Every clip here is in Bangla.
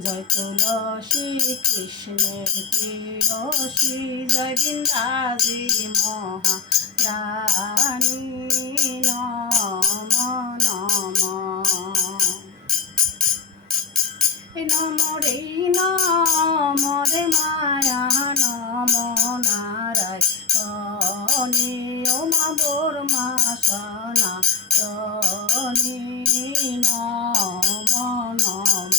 জয় তুলসী কৃষ্ণের প্রেয়সী, জয় বৃন্দাজি মহারানী, নম নম। নম রে নম রে মায়া, নম নারায়ণী, ও মা বর্মা সনাতনী, নম নম।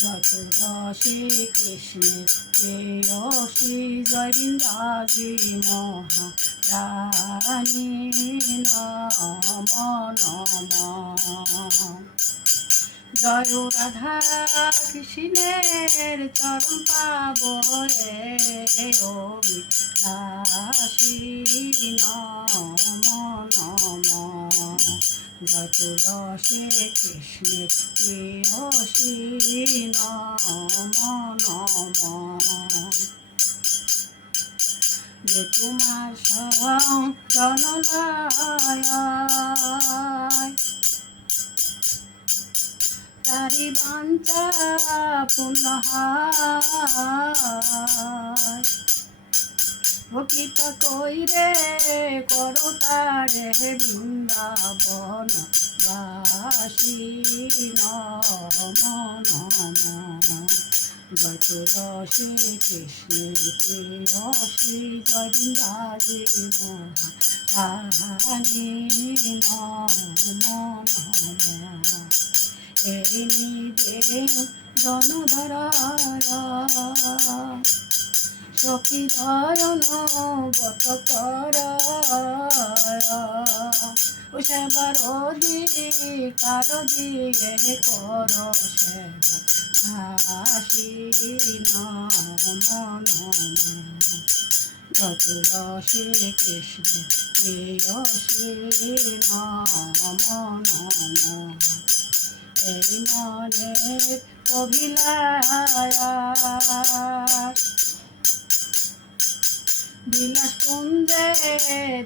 জয় তুলসী কৃষ্ণের প্রেয়সী, জয় বৃন্দাজি মহারানী, নম নম। জয় রাধা কৃষ্ণের চরণ পাব রে অভিলাষী, নম নম। জয় তুলসী কৃষ্ণের প্রেয়সী, নম নম। যে তোমার শরণলয়, তারি বাঞ্ছা পূর্ণ হয়। ও কৃপা কইরে করো তারে বৃন্দাবন বাসী, নম নম। জয় তুলসী কৃষ্ণের প্রেয়সী, জয় বৃন্দাজি মহারানী, নম নম। এই নিজে দনধর সখী দয়নগত কর, ও সেবার অধিকার দিয়ে কর সেবা দাসী, নম নম। জয় তুলসী কৃষ্ণ প্রেয়সী, নম নম। এই মনের অভিলাষ বিলাস কুঞ্জে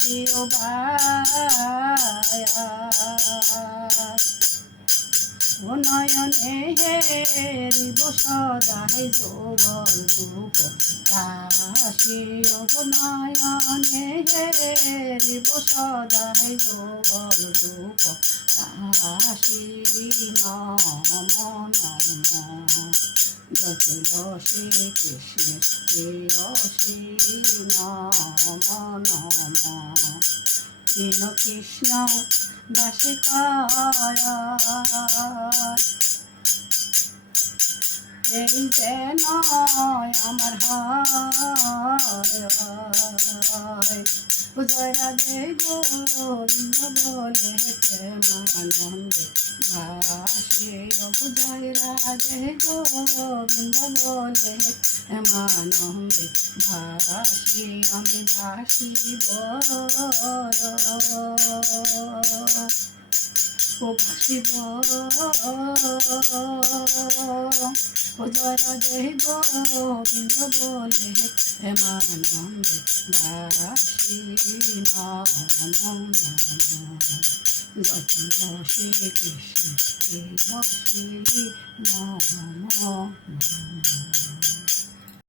দিও বায়াস, ও নয়নে হেরিব সদাই যুগল রূপ রাশি, ও নয়নে হেরিব সদাই যুগল রূপ রাশি, নম নম। জয় তুলসী কৃষ্ণ প্রেয়সী, নম নম। দীন কৃষ্ণ দাসী কয়, এই যেন আমার হয়। জয় রাধে গোবিন্দ বলে প্রেমানন্দে ভাসে, জয় রাধে গোবিন্দ বলে প্রেমানন্দে ভাসি, আমি ভাসিব ও ভাসিব, ও জয় রাধে গোবিন্দ বলে প্রেমানন্দে ভাসি, নম নম। জয় তুলসী কৃষ্ণ প্রেয়সী, নম নম।